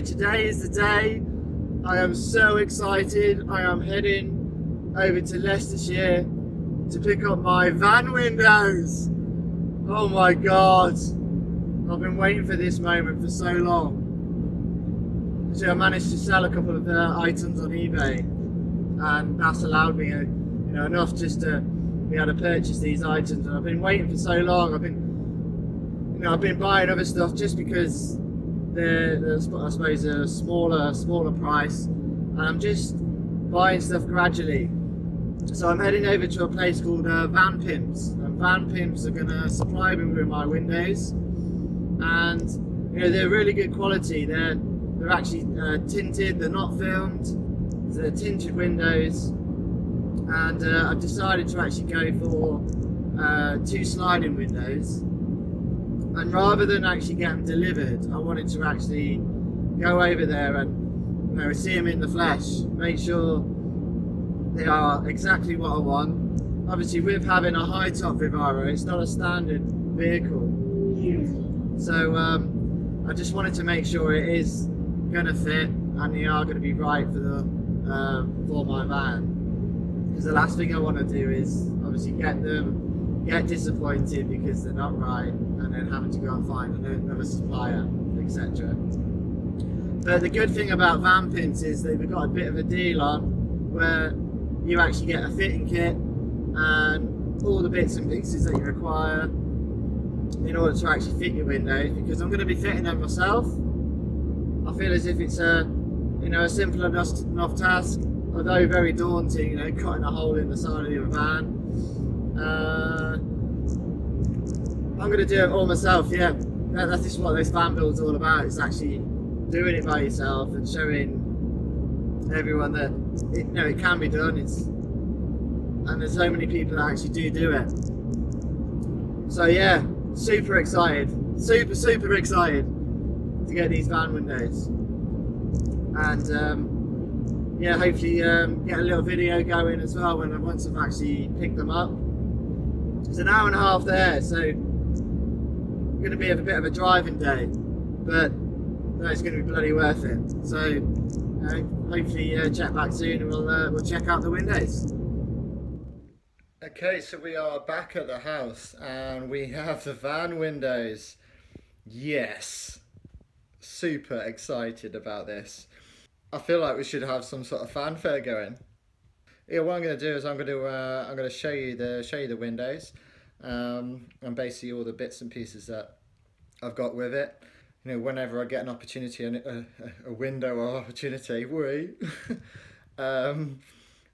So today is the day. I am so excited. I am heading over to Leicestershire to pick up my van windows. Oh my God. I've been waiting for this moment for so long. So I managed to sell a couple of items on eBay, and that's allowed me enough just to be able to purchase these items. And I've been waiting for so long. I've been buying other stuff just because they're I suppose a smaller price, and I'm just buying stuff gradually. So I'm heading over to a place called VanPimps, and VanPimps are going to supply me with my windows, and they're really good quality. They're actually tinted. They're not filmed. So they're tinted windows, and I've decided to actually go for 2 sliding windows. And rather than actually get them delivered, I wanted to actually go over there and see them in the flesh, make sure they are exactly what I want. Obviously, with having a high top Vivaro, it's not a standard vehicle, so I just wanted to make sure it is going to fit and they are going to be right for my van. Because the last thing I want to do is obviously get disappointed because they're not right, and then having to go and find another supplier, etc. But the good thing about VanPimps is they've got a bit of a deal on where you actually get a fitting kit and all the bits and pieces that you require in order to actually fit your windows. Because I'm going to be fitting them myself, I feel as if it's a simple enough task, although very daunting. Cutting a hole in the side of your van. I'm going to do it all myself. Yeah, that's just what this van build's all about. It's actually doing it by yourself and showing everyone that it can be done. And there's so many people that actually do it. So yeah, super excited, super excited to get these van windows, and hopefully get a little video going as well once I've actually picked them up. It's an hour and a half there, so going to be a bit of a driving day, but it's going to be bloody worth it. So hopefully check back soon, and we'll check out the windows. Okay, so we are back at the house and we have the van windows. Yes, super excited about this. I feel like we should have some sort of fanfare going. Yeah, what I'm going to do is I'm going to show you the windows, and basically all the bits and pieces that I've got with it. Whenever I get an opportunity, a window of opportunity,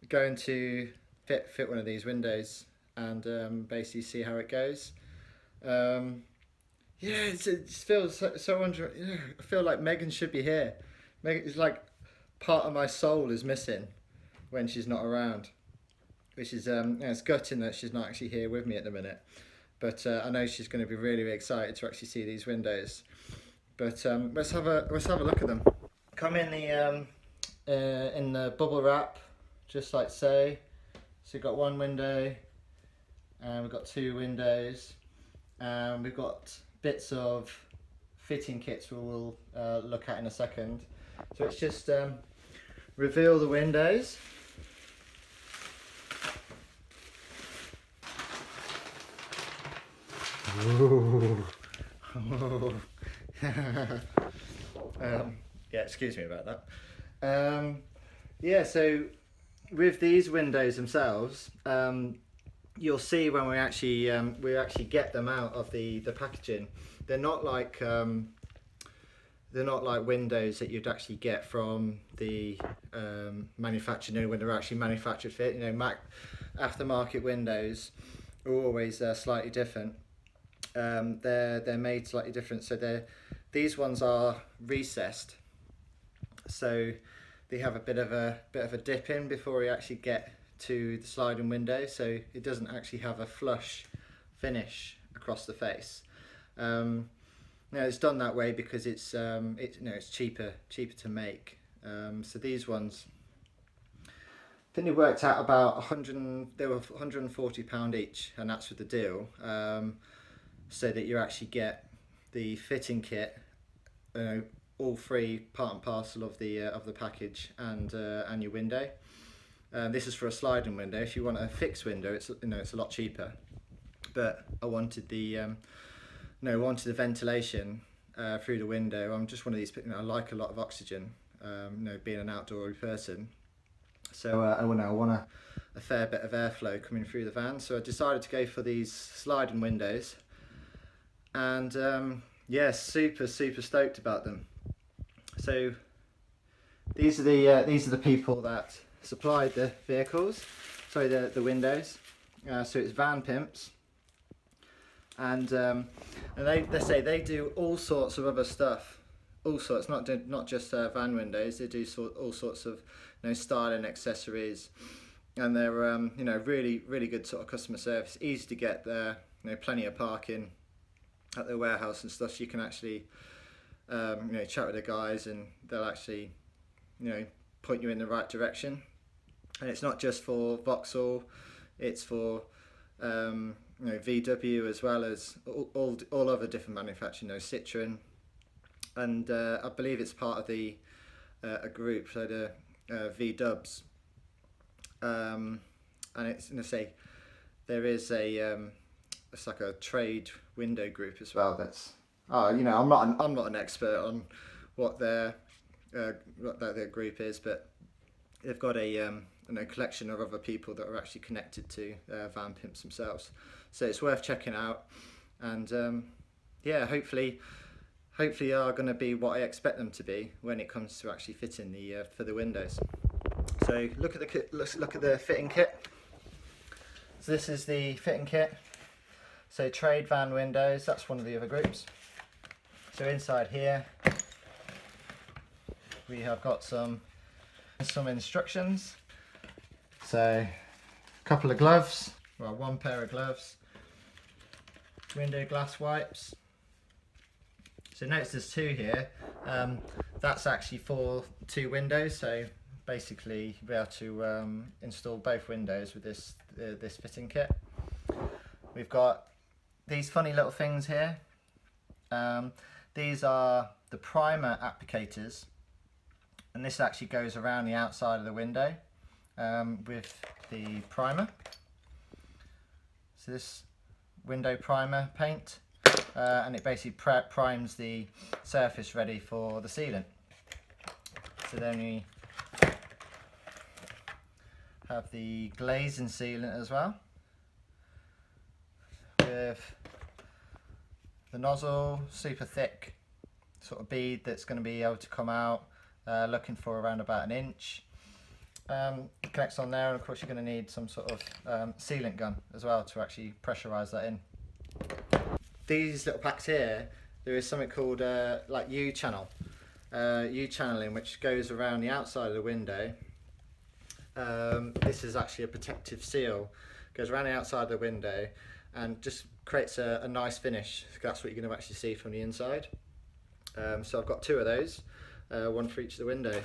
going to fit one of these windows and basically see how it goes. It just feels so under. I feel like Megan should be here. It's like part of my soul is missing when she's not around, which is it's gutting that she's not actually here with me at the minute. But I know she's going to be really excited to actually see these windows. But let's have a look at them. Come in the bubble wrap, just like so. So we've got one window, and we've got 2 windows, and we've got bits of fitting kits we'll look at in a second. So it's just reveal the windows. Ooh. Yeah, excuse me about that. So with these windows themselves, you'll see when we actually get them out of the packaging, they're not like windows that you'd actually get from the manufacturer. When they're actually manufactured fit, aftermarket windows are always slightly different. They're made slightly different. So these ones are recessed, so they have a bit of a dip in before you actually get to the sliding window, so it doesn't actually have a flush finish across the face. It's done that way because it's cheaper to make. So these ones, I think they worked out about they were £140 each, and that's with the deal. So that you actually get the fitting kit all three part and parcel of the package, and your window. This is for a sliding window. If you want a fixed window, it's it's a lot cheaper. But I wanted the wanted the ventilation through the window. I'm just one of these. I like a lot of oxygen. Being an outdoor person, so I want a fair bit of airflow coming through the van. So I decided to go for these sliding windows, and yeah, super stoked about them. So these are the people that supplied the vehicles, sorry, the windows. So it's VanPimps, and they say they do all sorts of other stuff, all sorts, not just van windows. They do all sorts of styling accessories, and they're really good sort of customer service, easy to get there, plenty of parking at their warehouse and stuff, so you can actually chat with the guys and they'll actually point you in the right direction. And it's not just for Vauxhall, it's for VW as well as all other different manufacturers, Citroen, and I believe it's part of the a group, so the VWs, and it's there is it's like a trade window group as well. That's I'm not an expert on what their group is, but they've got a collection of other people that are actually connected to VanPimps themselves. So it's worth checking out, and yeah, hopefully are going to be what I expect them to be when it comes to actually fitting the for the windows. So look at the fitting kit. So this is the fitting kit. So trade van windows, that's one of the other groups. So inside here we have got some instructions. So a couple of gloves, well, one pair of gloves, window glass wipes. So notice there's two here. That's actually for two windows, so basically you'll be able to install both windows with this fitting kit. We've got these funny little things here. These are the primer applicators, and this actually goes around the outside of the window with the primer. So this window primer paint, and it basically primes the surface ready for the sealant. So then we have the glazing sealant as well, with the nozzle, super thick sort of bead that's going to be able to come out, looking for around about an inch. It connects on there, and of course you're going to need some sort of sealant gun as well to actually pressurise that in. These little packs here, there is something called like U-channel, U-channeling, which goes around the outside of the window. This is actually a protective seal, goes around the outside of the window and just creates a nice finish. That's what you're going to actually see from the inside. So I've got two of those, one for each of the window.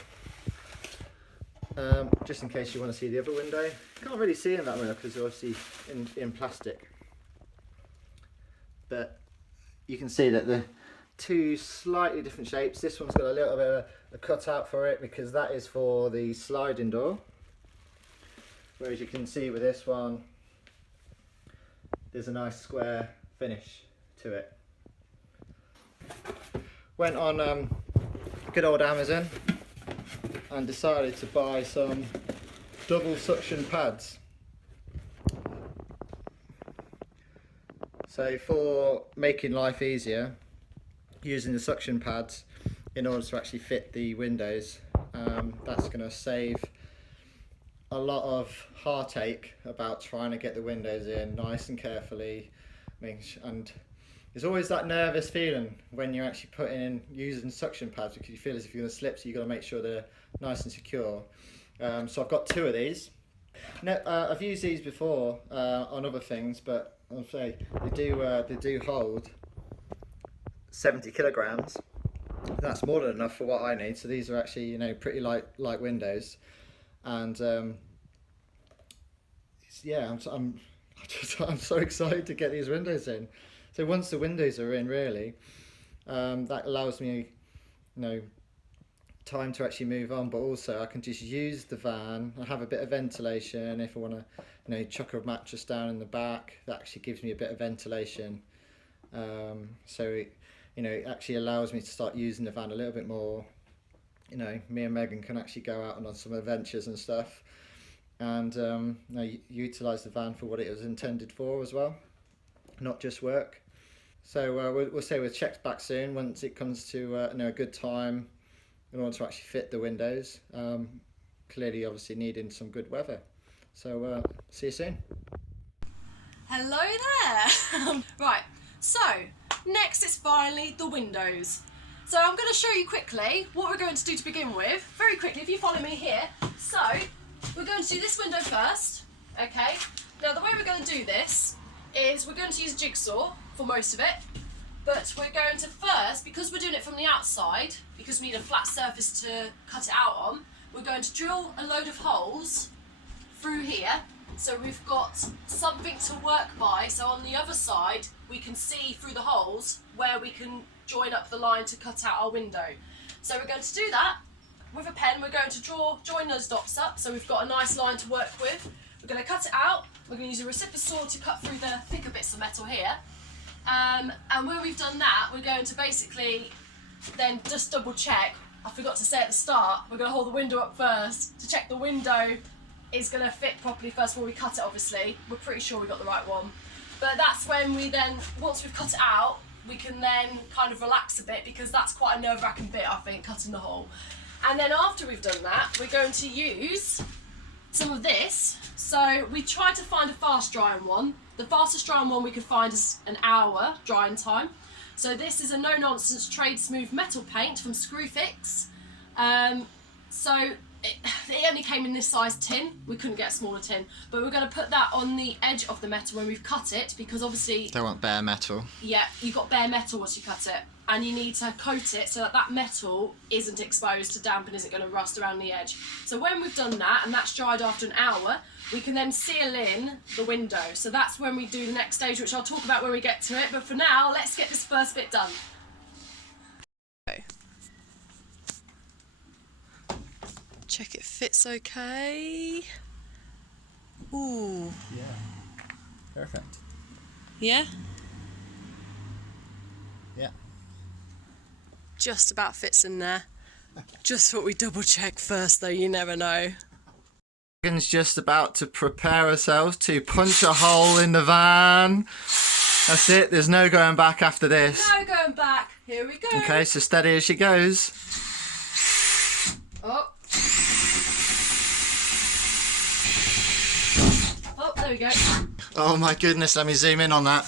Just in case you want to see the other window. Can't really see them that well because they're obviously in plastic. But you can see that the two slightly different shapes. This one's got a little bit of a cutout for it because that is for the sliding door. Whereas you can see with this one, there's a nice square finish to it. Went on good old Amazon and decided to buy some double suction pads. So for making life easier, using the suction pads in order to actually fit the windows, that's going to save a lot of heartache about trying to get the windows in nice and carefully. And there's always that nervous feeling when you're actually using suction pads, because you feel as if you're going to slip, so you've got to make sure they're nice and secure. So I've got two of these. Now, I've used these before on other things, but I'll say they do hold 70 kilograms. That's more than enough for what I need. So these are actually pretty light windows, and yeah, I'm so excited to get these windows in. So once the windows are in, really, that allows me time to actually move on, but also I can just use the van. I have a bit of ventilation if I want to chuck a mattress down in the back. That actually gives me a bit of ventilation, so it actually allows me to start using the van a little bit more. Me and Megan can actually go out on some adventures and stuff, and utilize the van for what it was intended for as well, not just work. So we'll say we'll check back soon once it comes to a good time in order to actually fit the windows. Clearly, obviously needing some good weather. So see you soon. Hello there. Right, so next it's finally the windows. So I'm going to show you quickly what we're going to do to begin with. Very quickly, if you follow me here. So we're going to do this window first. Okay. Now the way we're going to do this is we're going to use a jigsaw for most of it. But we're going to first, because we're doing it from the outside, because we need a flat surface to cut it out on, we're going to drill a load of holes through here. So we've got something to work by. So on the other side, we can see through the holes where we can join up the line to cut out our window. So we're going to do that with a pen. We're going to join those dots up. So we've got a nice line to work with. We're going to cut it out. We're going to use a recipient saw to cut through the thicker bits of metal here. And when we've done that, we're going to basically then just double check. I forgot to say at the start, we're going to hold the window up first to check the window is going to fit properly first before we cut it, obviously. We're pretty sure we got the right one. But that's when we then, once we've cut it out, we can then kind of relax a bit, because that's quite a nerve-wracking bit, I think, cutting the hole. And then after we've done that, we're going to use some of this. So we tried to find a fast drying one. The fastest drying one we could find is an hour drying time. So this is a no-nonsense trade smooth metal paint from Screwfix. It only came in this size tin. We couldn't get a smaller tin, but we're going to put that on the edge of the metal when we've cut it, because obviously Don't want bare metal. Yeah, you've got bare metal once you cut it, and you need to coat it so that that metal isn't exposed to damp and isn't going to rust around the edge. So when we've done that, and that's dried after an hour, we can then seal in the window. So that's when we do the next stage, which I'll talk about when we get to it. But for now, let's get this first bit done. Okay. Check it fits okay. Ooh. Yeah. Perfect. Yeah? Yeah. Just about fits in there. Just what we double check first though, you never know. Megan's just about to prepare ourselves to punch a hole in the van. That's it, there's no going back after this. No going back, here we go. Okay, so steady as she goes. Oh. Oh, there we go. Oh my goodness, let me zoom in on that.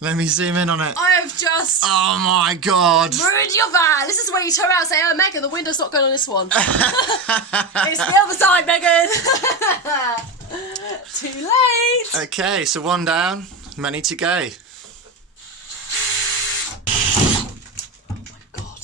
Let me zoom in on it. I have just Oh my god. ruined your van. This is where you turn around and say, oh, Megan, the window's not going on this one. It's the other side, Megan. Too late. Okay, so one down, many to go. Oh my god.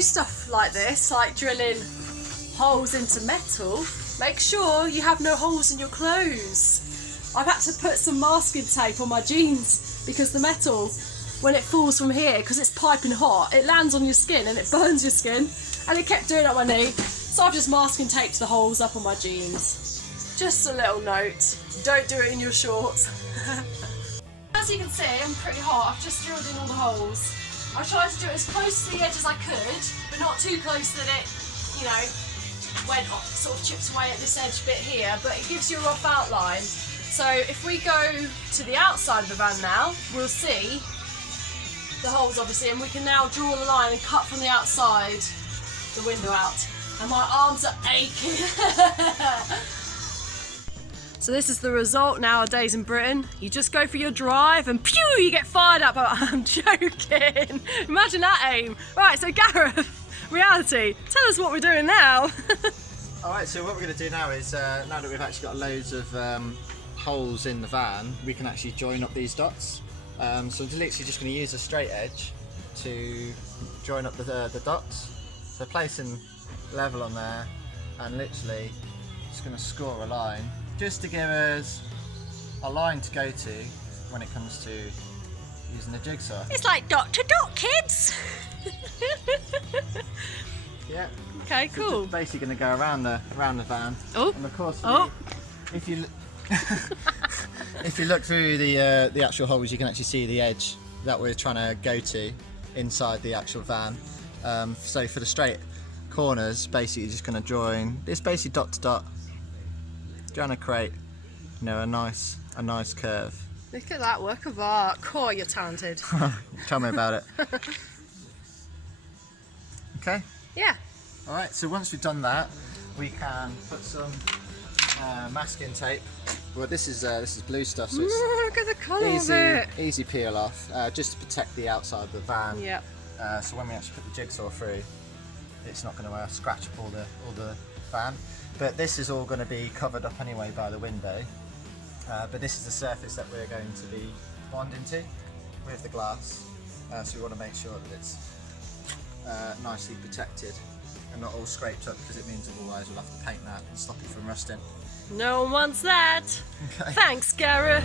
Stuff like this, like drilling holes into metal, make sure you have no holes in your clothes. I've had to put some masking tape on my jeans because the metal, when it falls from here, because it's piping hot, it lands on your skin and it burns your skin, and it kept doing it on my knee, so I've just masking taped the holes up on my jeans. Just a little note, don't do it in your shorts. As you can see, I'm pretty hot. I've just drilled in all the holes. I tried to do it as close to the edge as I could, but not too close that it, you know, went off, sort of chips away at this edge bit here, but it gives you a rough outline. So if we go to the outside of the van now, we'll see the holes obviously, and we can now draw the line and cut from the outside the window out. And my arms are aching. So this is the result nowadays in Britain. You just go for your drive and pew, you get fired up. I'm joking. Imagine that aim. Right, so Gareth, reality, tell us what we're doing now. Alright, so what we're going to do now is, now that we've actually got loads of holes in the van, we can actually join up these dots. So I'm literally just going to use a straight edge to join up the dots. So placing level on there, and literally just going to score a line, just to give us a line to go to when it comes to using the jigsaw. It's like dot to dot, kids. Yeah. Okay, So cool. just basically going to go around the van. Oh. And of course, Oh. if you if you look through the actual holes, you can actually see the edge that we're trying to go to inside the actual van. So for the straight corners, basically you're just going to join this basically dot to dot, trying to create, you know, a nice curve. Look at that work of art. Oh, you're talented. Tell me about it. Okay. Yeah. All right. So once we've done that, we can put some masking tape. Well, this is blue stuff, so it's Look at the colour of it. easy peel off, just to protect the outside of the van. Yep. So when we actually put the jigsaw through, it's not going to scratch up all the van. But this is all going to be covered up anyway by the window. But this is the surface that we're going to be bonding to with the glass. So we want to make sure that it's nicely protected and not all scraped up, because it means otherwise we'll have to paint that and stop it from rusting. No one wants that. Okay. Thanks, Gareth.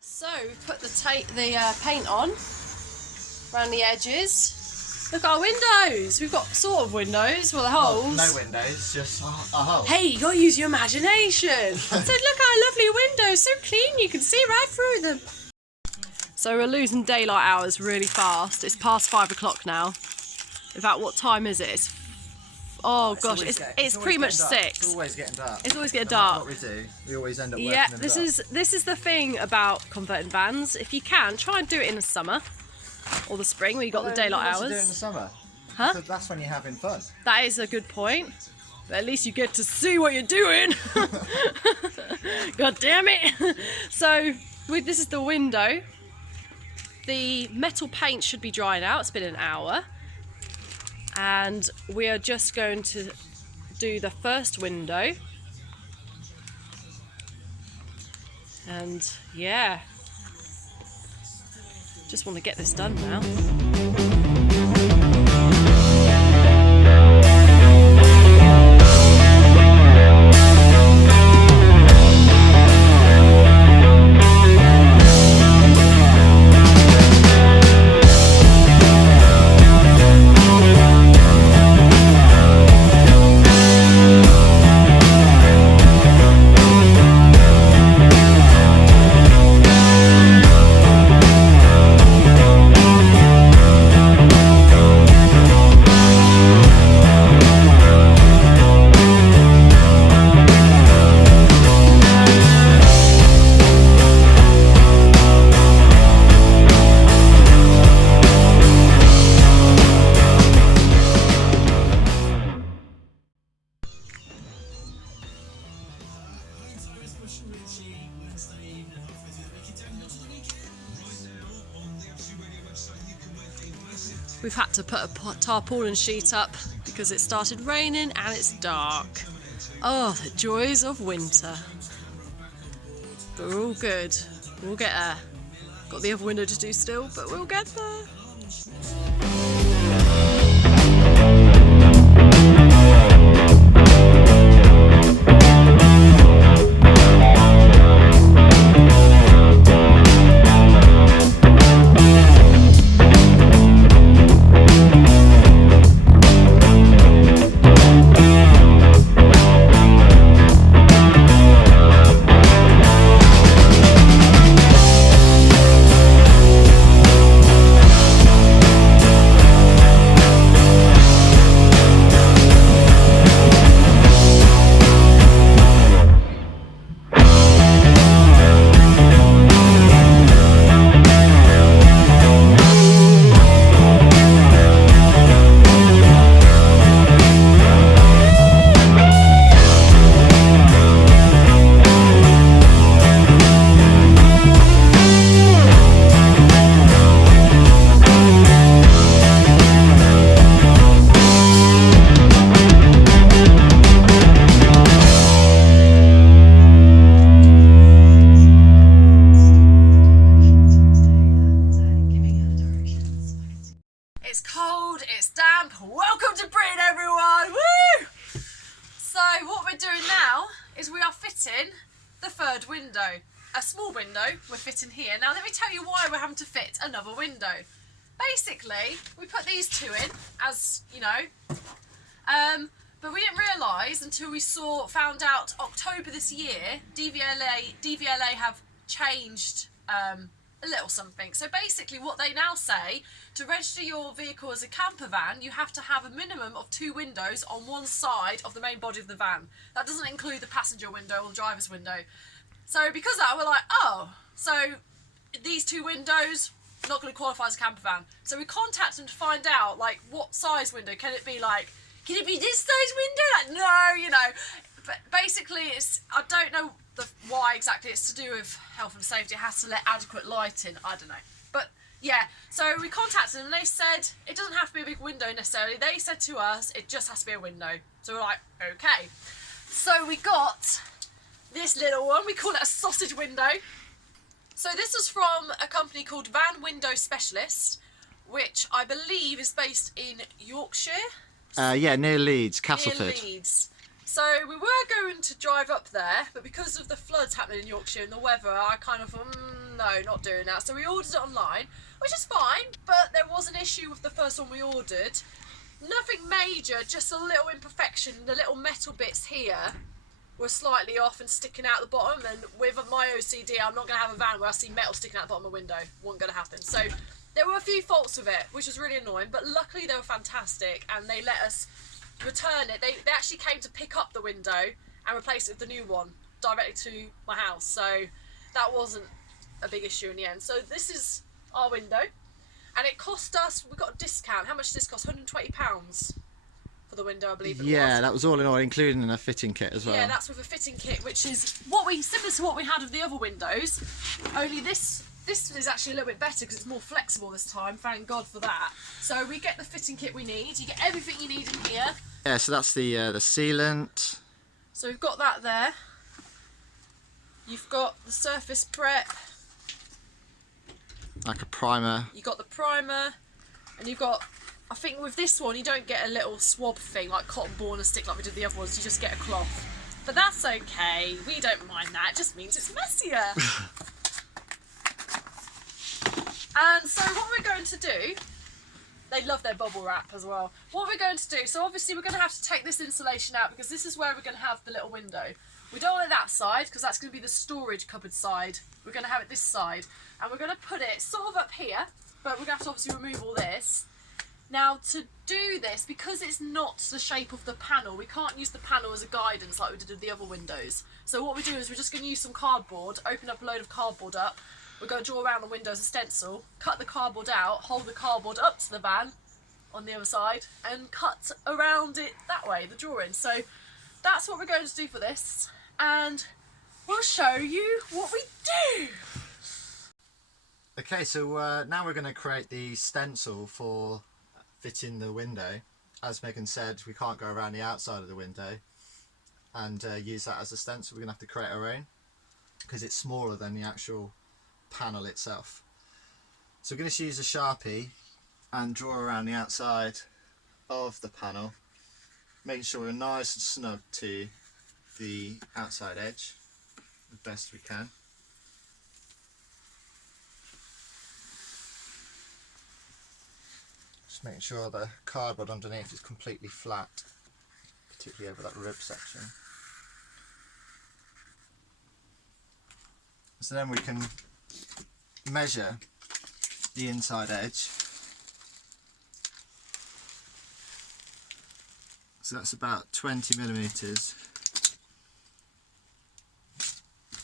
So we've put the paint on around the edges. Look at our windows. We've got sort of windows with the holes. No windows, just a hole. Hey, you gotta use your imagination. So look at our lovely windows, so clean you can see right through them. So we're losing daylight hours really fast. It's past 5 o'clock now. In fact, what time is it? Oh gosh, it's pretty much 6. It's always getting dark. It's always getting No matter dark. what we do, we always end up working Yeah, in the this dark. is the thing about converting vans. If you can, try and do it in the summer or the spring when you got the daylight What do you do in hours. the summer? Huh? So that's when you're having fun. That is a good point. But at least you get to see what you're doing. God damn it! So this is the window. The metal paint should be drying out. It's been an hour. And we are just going to do the first window. And yeah, just want to get this done now. We've had to put a tarpaulin sheet up because it started raining and it's dark. Oh, the joys of winter. But we're all good. We'll get there. Got the other window to do still, but we'll get there. It's cold, it's damp. Welcome to Britain, everyone! Woo! So what we're doing now is we are fitting the third window. A small window we're fitting here. Now let me tell you why we're having to fit another window. Basically, we put these two in, as you know, but we didn't realise until we found out October this year, DVLA have changed a little something. So basically what they now say, to register your vehicle as a camper van, you have to have a minimum of 2 windows on one side of the main body of the van. That doesn't include the passenger window or the driver's window. So because of that, we're like, oh, so these 2 windows, not going to qualify as a camper van. So we contacted them to find out, like, what size window. Can it be like, can it be this size window? Like, no, you know. But basically, I don't know why exactly. It's to do with health and safety. It has to let adequate light in. I don't know. But yeah, so we contacted them and they said it doesn't have to be a big window necessarily. They said to us it just has to be a window. So we're like, okay. So we got this little one. We call it a sausage window. So this was from a company called Van Window Specialist, which I believe is based in Yorkshire. Yeah, near Leeds, Castleford. Near Leeds. So we were going to drive up there, but because of the floods happening in Yorkshire and the weather, I kind of thought, no, not doing that. So we ordered it online, which is fine, but there was an issue with the first one we ordered. Nothing major, just a little imperfection. The little metal bits here were slightly off and sticking out the bottom, and with my OCD, I'm not going to have a van where I see metal sticking out the bottom of my window. Wasn't going to happen. So there were a few faults with it, which was really annoying, but luckily they were fantastic, and they let us return it. They actually came to pick up the window and replace it with the new one directly to my house, so that wasn't a big issue in the end. So this is our window, and it cost us, we got a discount. How much did this cost? £120 for the window, I believe it was. Yeah, that was all in all, including a fitting kit as well. Yeah, that's with a fitting kit, which is similar to what we had with the other windows, only this is actually a little bit better because it's more flexible this time, thank God for that. So we get the fitting kit we need, you get everything you need in here. Yeah, so that's the sealant. So we've got that there. You've got the surface prep. Like a primer. You've got the primer, and you've got, I think with this one you don't get a little swab thing like cotton ball and a stick like we did the other ones, you just get a cloth. But that's okay, we don't mind that, it just means it's messier. And so what we're going to do, they love their bubble wrap as well. What we're going to do, so obviously we're going to have to take this insulation out because this is where we're going to have the little window. We don't want it that side because that's going to be the storage cupboard side. We're going to have it this side. And we're going to put it sort of up here, but we're going to have to obviously remove all this. Now to do this, because it's not the shape of the panel, we can't use the panel as a guidance like we did with the other windows. So what we do is we're just going to use some cardboard, open up a load of cardboard up. We're going to draw around the window as a stencil, cut the cardboard out, hold the cardboard up to the van on the other side, and cut around it that way, the drawing. So that's what we're going to do for this, and we'll show you what we do. Okay, so now we're going to create the stencil for fitting the window. As Megan said, we can't go around the outside of the window and use that as a stencil. We're going to have to create our own because it's smaller than the actual panel itself. So we're going to use a Sharpie and draw around the outside of the panel, making sure we're nice and snug to the outside edge as best we can. Just making sure the cardboard underneath is completely flat, particularly over that rib section. So then we can measure the inside edge. So that's about 20 millimeters.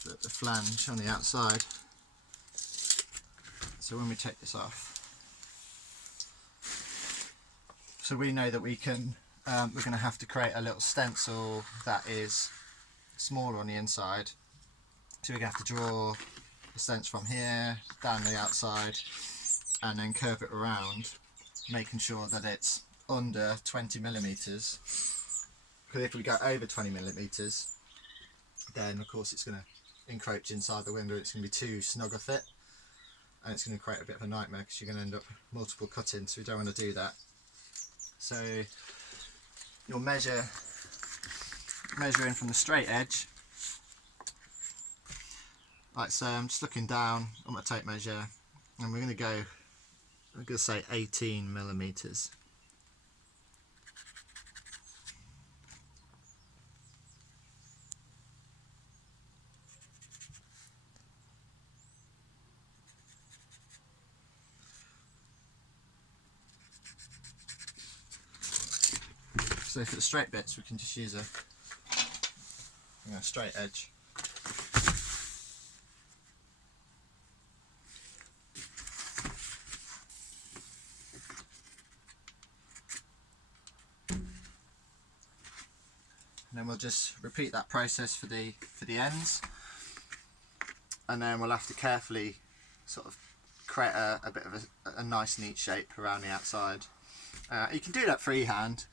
The flange on the outside. So when we take this off, so we know that we can, we're going to have to create a little stencil that is smaller on the inside. So we're going to have to draw the stencil from here down the outside and then curve it around, making sure that it's under 20 millimeters. Because if we go over 20 millimeters, then of course it's going to encroach inside the window. It's going to be too snug a fit, and it's going to create a bit of a nightmare because you're going to end up multiple cuttings. So we don't want to do that. So you'll measure in from the straight edge. Like so, I'm just looking down on my tape measure, and we're going to go, I'm going to say 18 millimeters. So for the straight bits, we can just use a straight edge. And then we'll just repeat that process for the ends, and then we'll have to carefully sort of create a bit of a nice neat shape around the outside. You can do that freehand,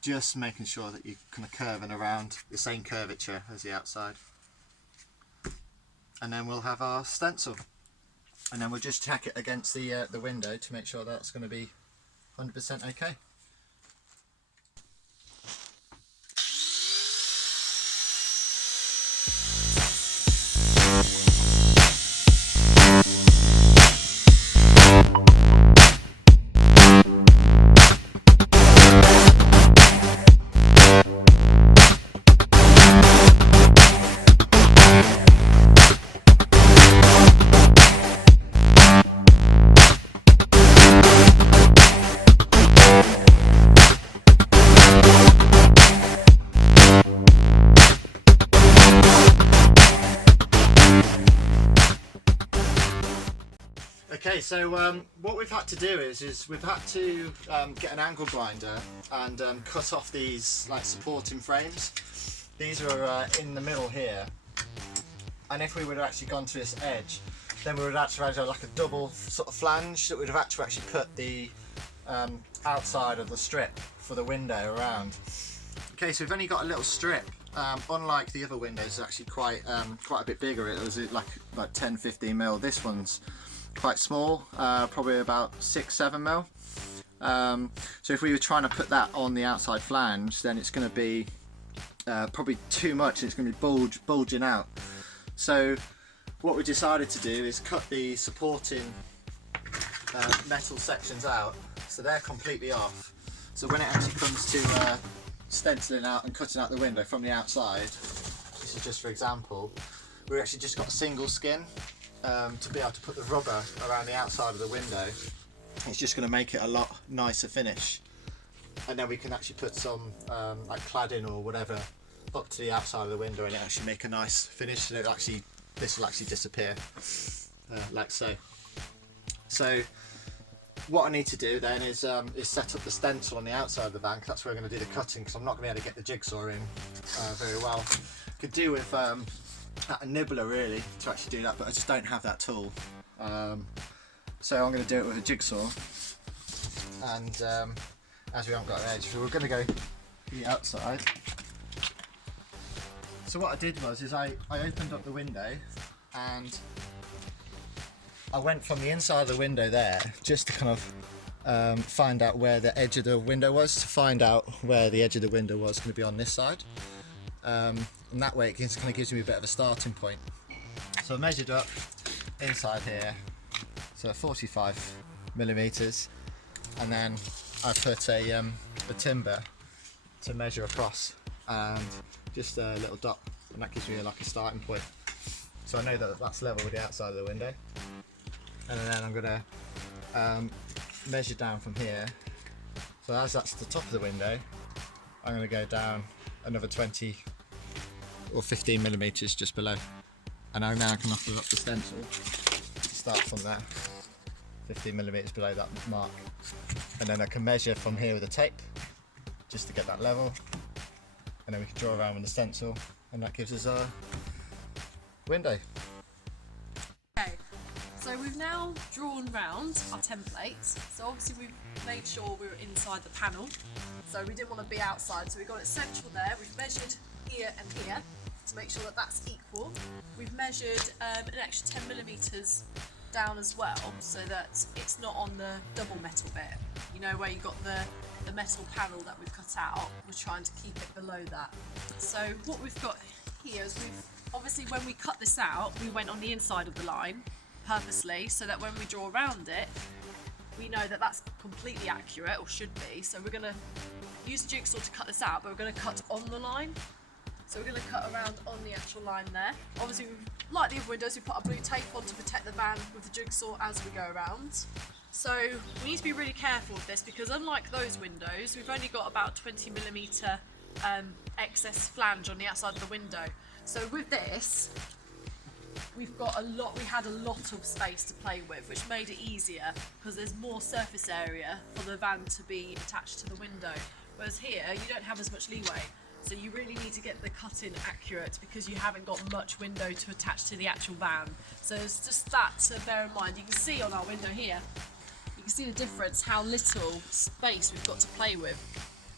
just making sure that you're kind of curving around the same curvature as the outside. And then we'll have our stencil, and then we'll just check it against the window to make sure that's going to be 100% okay. Okay, so what we've had to do is we've had to get an angle grinder and cut off these like supporting frames. These are in the middle here, and if we would have actually gone to this edge, then we would have actually had like a double sort of flange that would have actually put the outside of the strip for the window around. Okay, so we've only got a little strip. Unlike the other windows, it's actually quite a bit bigger. It was like 10-15 mil. This one's quite small, probably about 6-7 mil. So if we were trying to put that on the outside flange, then it's going to be probably too much. It's going to be bulging out. So what we decided to do is cut the supporting metal sections out, so they're completely off. So when it actually comes to stenciling out and cutting out the window from the outside, this is just for example, we actually just got a single skin to be able to put the rubber around the outside of the window. It's just going to make it a lot nicer finish, and then we can actually put some like cladding or whatever up to the outside of the window, and it actually make a nice finish. And this will actually disappear like so. So what I need to do then is set up the stencil on the outside of the van, 'cause that's where I'm going to do the cutting, because I'm not going to be able to get the jigsaw in very well. Could do with a nibbler really to actually do that, but I just don't have that tool. So I'm going to do it with a jigsaw, and as we haven't got an edge, so we're going to go to the outside. So what I did was I opened up the window, and I went from the inside of the window there just to kind of find out where the edge of the window was, to find out where the edge of the window was going to be on this side. And that way it kind of gives me a bit of a starting point. So I measured up inside here, so 45 millimeters, and then I put a timber to measure across, and just a little dot, and that gives me like a starting point. So I know that that's level with the outside of the window, and then I'm going to measure down from here. So as that's the top of the window, I'm going to go down another 20 or 15 millimeters just below, and now I can offer up the stencil. Start from there, 15 millimeters below that mark, and then I can measure from here with a tape just to get that level, and then we can draw around with the stencil, and that gives us our window. Okay, so we've now drawn round our template. So obviously we've made sure we were inside the panel, so we didn't want to be outside, so we got it central there. We've measured here and here to make sure that that's equal. We've measured an extra 10 millimeters down as well, so that it's not on the double metal bit, you know, where you got the metal panel that we've cut out. We're trying to keep it below that. So what we've got here is obviously when we cut this out, we went on the inside of the line purposely, so that when we draw around it, we know that that's completely accurate, or should be. So we're going to use the jigsaw to cut this out, but we're going to cut on the line. So we're going to cut around on the actual line there. Obviously, like the other windows, we put our blue tape on to protect the van with the jigsaw as we go around. So we need to be really careful with this, because unlike those windows, we've only got about 20 millimeter excess flange on the outside of the window. So with this, we had a lot of space to play with, which made it easier because there's more surface area for the van to be attached to the window. Whereas here, you don't have as much leeway. So you really need to get the cutting accurate, because you haven't got much window to attach to the actual van. So it's just that to bear in mind. You can see on our window here, you can see the difference, how little space we've got to play with.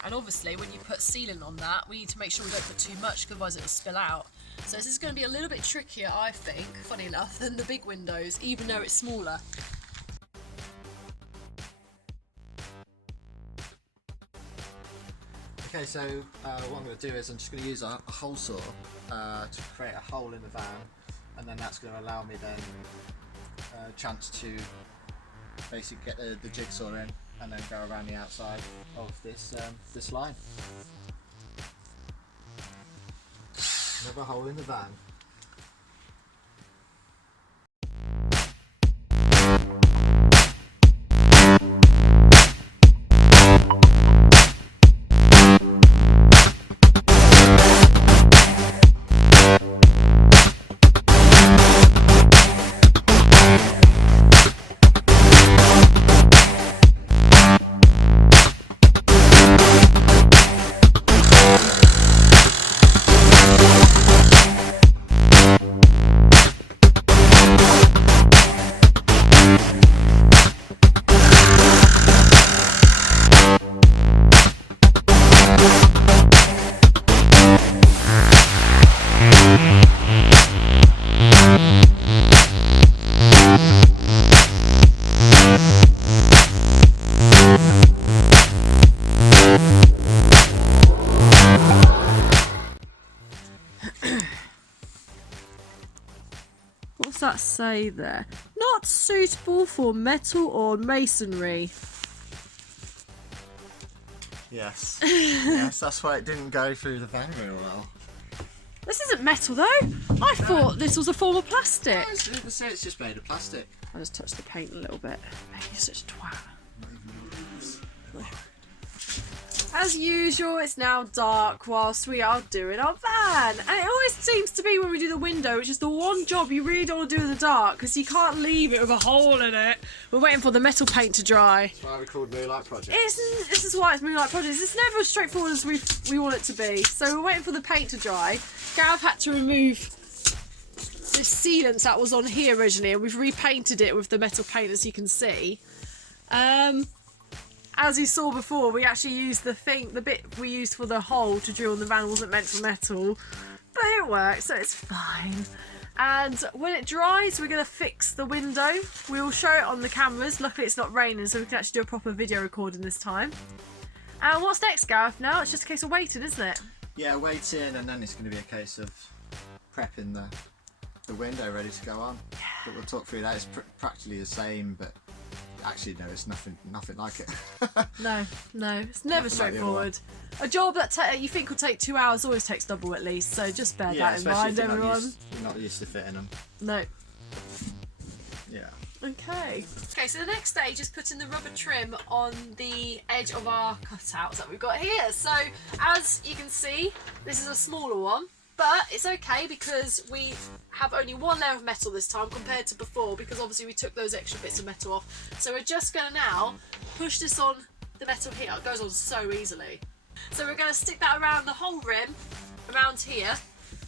And obviously when you put sealing on that, we need to make sure we don't put too much, otherwise it'll spill out. So this is going to be a little bit trickier, I think, funny enough, than the big windows, even though it's smaller. Okay, so what I'm going to do is I'm just going to use a hole saw to create a hole in the van, and then that's going to allow me then a chance to basically get the jigsaw in and then go around the outside of this line. Another hole in the van. What's that say there? Not suitable for metal or masonry. Yes. Yes, that's why it didn't go through the van very well. This isn't metal though. I thought this was a form of plastic. It's just made of plastic. I just touched the paint a little bit. You're such a twat. As usual, it's now dark whilst we are doing our van. And it always seems to be when we do the window, which is the one job you really don't want to do in the dark because you can't leave it with a hole in it. We're waiting for the metal paint to dry. That's why we called Moonlight Project. This is why it's Moonlight Project. It's never as straightforward as we want it to be. So we're waiting for the paint to dry. Gav had to remove this sealant that was on here originally, and we've repainted it with the metal paint, as you can see. As you saw before, we actually used the bit we used for the hole to drill in the van wasn't meant for metal, but it works, so it's fine. And when it dries, we're going to fix the window. We'll show it on the cameras. Luckily it's not raining, so we can actually do a proper video recording this time. And what's next, Gareth? Now it's just a case of waiting, isn't it? Yeah, waiting, and then it's going to be a case of prepping the window ready to go on. Yeah. But we'll talk through that. It's practically the same, but actually no, it's nothing like it. No, it's never straightforward. A job that you think will take 2 hours always takes double at least, so just bear that in mind, everyone. You're not used to fitting them. No. Yeah. Okay, so the next stage is putting the rubber trim on the edge of our cutouts that we've got here. So as you can see, this is a smaller one, but it's okay because we have only one layer of metal this time compared to before, because obviously we took those extra bits of metal off. So we're just going to now push this on the metal here. It goes on so easily. So we're going to stick that around the whole rim, around here.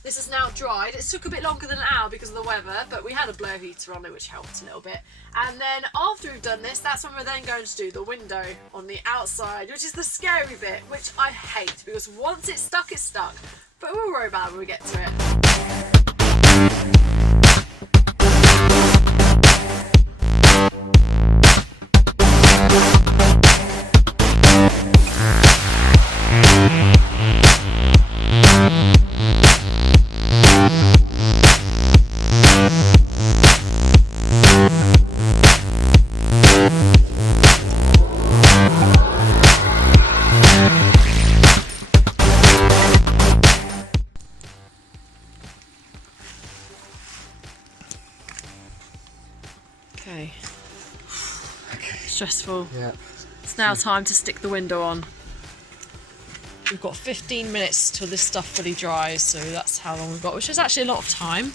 This is now dried. It took a bit longer than an hour because of the weather, but we had a blow heater on it, which helped a little bit. And then after we've done this, that's when we're then going to do the window on the outside, which is the scary bit, which I hate, because once it's stuck, it's stuck. But we'll worry about it when we get to it. Okay. Stressful. Yeah. It's now time to stick the window on. We've got 15 minutes till this stuff fully dries, so that's how long we've got, which is actually a lot of time.